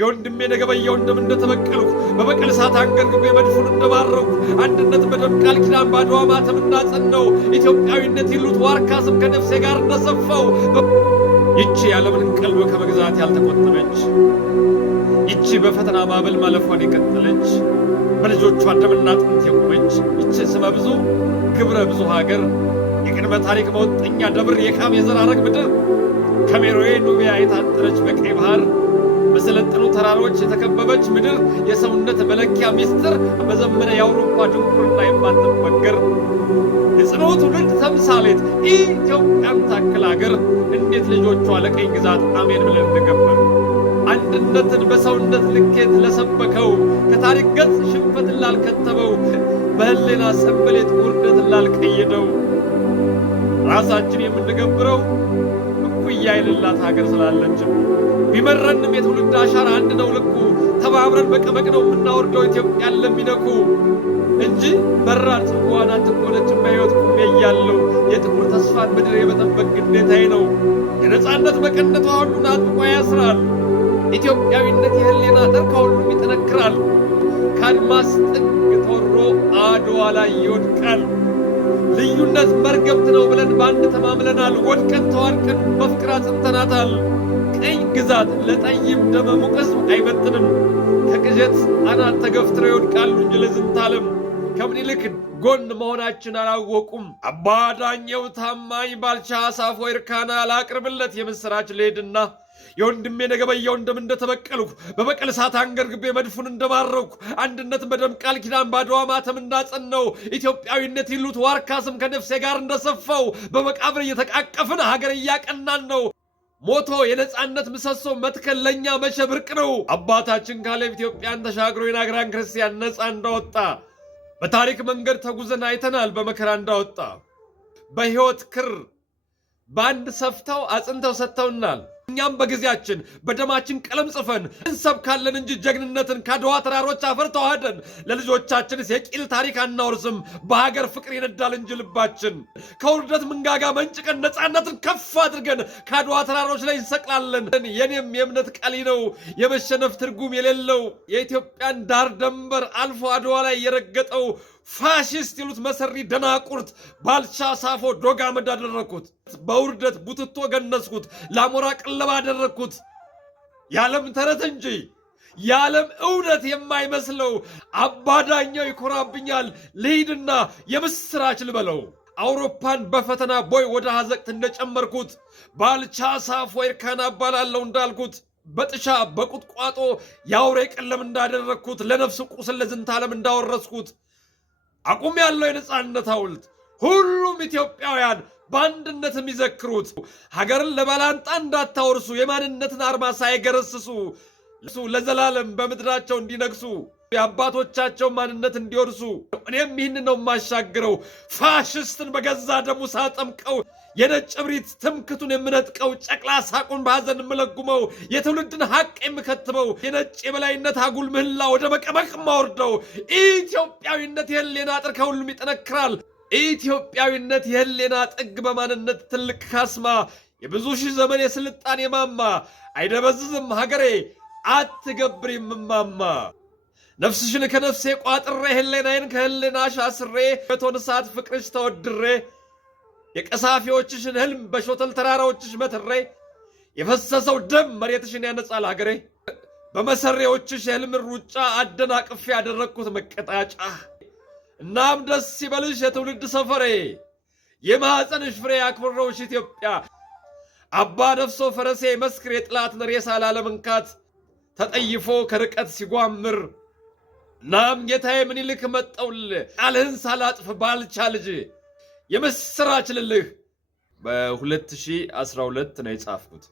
የወንድሜ ነገበየው እንደተበቀልኩ በበቀል እሳት አንገርግቤ መድፉን እንደባረኩ አንድነት በደም ቃል ኪዳን ባድዋ ማተም እንዳጸናው ኢትዮጵያዊነት ይሉት ዋርካ ስም ከነፍሴ ጋር እንደሰፋው ይቺ ያለምን ቀልብ ከመግዛት ያልተቆጠበች ይቺ በፈተና ማዕበል ማለፏን የቀጠለች በልጆቿ ደምና አጥንት የቆመች ይቺ ስመ ብዙ ግብረ ብዙ ሀገር የቅድመ ታሪክ መወጠኛ ደብር የካም የዘራረግ ምድር ከሜሮዌ ኑቢያ የታጠረች በቀይ ባህር በሰለጠኑ ተራሮች የተከበበች ምድር የሰውነት መለኪያ ሚስጥር በዘመነ የአውሮፓ ድንቁርና የማትበገር የጽኑ ትውልድ ተምሳሌት ኢትዮጵያን ታክል ሀገር እንዴት ልጆቿ ለቀኝ ግዛት አሜን ብለን እንደገበር አንድነትን በሰውነት ልኬት ለሰበከው ከታሪክ ገጽ ሽንፈትን ላልከተበው በህሌና ሰንበሌጥ ውርደትን ላልቀየደው ራሳችን የምንገብረው እኩያ የሌላት ሀገር ስላለችን ቢመረንም የትውልድ አሻራ አንድ ነው ልኩ ተባብረን በቀመቅ ነው የምናወርደው ኢትዮጵያን ለሚነኩ እንጂ መራር ጽዋን አትቆለጭም በሕይወት ቁሜ እያለሁ የጥቁር ተስፋን ምድር የመጠበቅ ግዴታዬ ነው። የነጻነት መቀነቷ ሁሉን አጥብቆ ያስራል። ኢትዮጵያዊነት የህሊና አጥር ከሁሉም ይጠነክራል። ከአድማስ ጥግ ተወሮ አድዋ ላይ ይወድቃል። ልዩነት መርገምት ነው ብለን በአንድ ተማምለናል። ወድቀን ተዋድቀን በፍቅር አጽንተናታል። ቀኝ ግዛት ለጠይም ደመ ሙቀስ አይመጥንም። ከቅዠት አናት ተገፍትረው ይወድቃሉ እንጂ ለዝንታለም ከምኒልክ ጎን መሆናችን አላወቁም። አባ ዳኘው ታማኝ ባልቻ ሳፎ ይርካና ላቅርብለት የምስራች ልሄድና የወንድሜ ነገበየው እንደተበቀልኩ በበቀል እሳት አንገርግቤ መድፉን እንደባረኩ አንድነት በደም ቃል ኪዳን ባድዋ ማተም እንዳጸናው ኢትዮጵያዊነት ይሉት ዋርካ ስም ከነፍሴ ጋር እንደሰፋው በመቃብር እየተቃቀፍን ሀገር እያቀናን ነው። ሞቶ የነጻነት ምሰሶ መትከል ለኛ መቼ ብርቅ ነው። አባታችን ካሌብ ኢትዮጵያን ተሻግሮ የናግራን ክርስቲያን ነጻ እንዳወጣ በታሪክ መንገድ ተጉዘን አይተናል። በመከራ እንዳወጣ በሕይወት ክር ባንድ ሰፍተው አጽንተው ሰጥተውናል። እኛም በጊዜያችን በደማችን ቀለም ጽፈን እንሰብካለን እንጂ ጀግንነትን ካድዋ ተራሮች አፈር ተዋህደን ለልጆቻችንስ የቂል ታሪክ አናወርስም። በሀገር ፍቅር ይነዳል እንጂ ልባችን ከውርደት መንጋጋ መንጭቀን ነጻነትን ከፍ አድርገን ካድዋ ተራሮች ላይ እንሰቅላለን። የኔም የእምነት ቃል ነው የመሸነፍ ትርጉም የሌለው የኢትዮጵያን ዳር ደንበር አልፎ አድዋ ላይ የረገጠው ፋሽስት ይሉት መሰሪ ደናቁርት ባልቻ ሳፎ ዶግ አመድ አደረኩት። በውርደት ቡትቶ ገነስኩት። ለአሞራ ቀለባ አደረኩት። የዓለም ተረት እንጂ የዓለም እውነት የማይመስለው አባዳኛው ይኮራብኛል። ልሂድና የምስራች ልበለው። አውሮፓን በፈተና ቦይ ወደ ሐዘቅት እንደጨመርኩት ባልቻ ሳፎ ይርካና እባላለሁ እንዳልኩት በጥሻ በቁጥቋጦ የአውሬ ቀለም እንዳደረግኩት ለነፍስ ቁስል ለዝንታለም እንዳወረስኩት አቁም ያለው የነጻነት ሐውልት ሁሉም ኢትዮጵያውያን በአንድነት የሚዘክሩት ሀገርን ለባላንጣ እንዳታወርሱ የማንነትን አርማ ሳይገረስሱ ለዘላለም በምድራቸው እንዲነግሱ የአባቶቻቸው ማንነት እንዲወርሱ እኔም ይህን ነው የማሻግረው። ፋሽስትን በገዛ ደሙ ሳጠምቀው የነጭ ብሪት ትምክቱን የምነጥቀው ጨቅላ ሳቁን በሐዘን የምለጉመው የትውልድን ሐቅ የምከትበው የነጭ የበላይነት አጉል ምህላ ወደ መቀመቅ ማወርደው ኢትዮጵያዊነት የህሌና አጥር ከሁሉም ይጠነክራል። ኢትዮጵያዊነት የህሌና ጥግ በማንነት ትልቅ ካስማ የብዙ ሺህ ዘመን የስልጣኔ ማማ አይደበዝዝም ሀገሬ አትገብሪም እማማ። ነፍስሽን ከነፍሴ ቋጥሬ ህሌናዬን ከህሌናሽ አስሬ በቶን እሳት ፍቅርሽ ተወድሬ የቀሳፊዎችሽን ህልም በሾተል ተራራዎችሽ መትሬ የፈሰሰው ደም መሬትሽን ያነጻል ሀገሬ። በመሰሬዎችሽ የህልም ሩጫ አደናቅፌ ያደረግኩት መቀጣጫ። እናም ደስ ይበልሽ የትውልድ ሰፈሬ የማኅፀንሽ ፍሬ አክብረውሽ ኢትዮጵያ። አባ ነፍሶ ፈረሴ መስክር የጥላትን ሬሳ ላለመንካት ተጠይፎ ከርቀት ሲጓምር እናም ጌታዬ ምኒልክ መጠውል ቃልህን ሳላጥፍ ባልቻ ልጅ የምስራች ልልህ በ2012 ነው የጻፍኩት።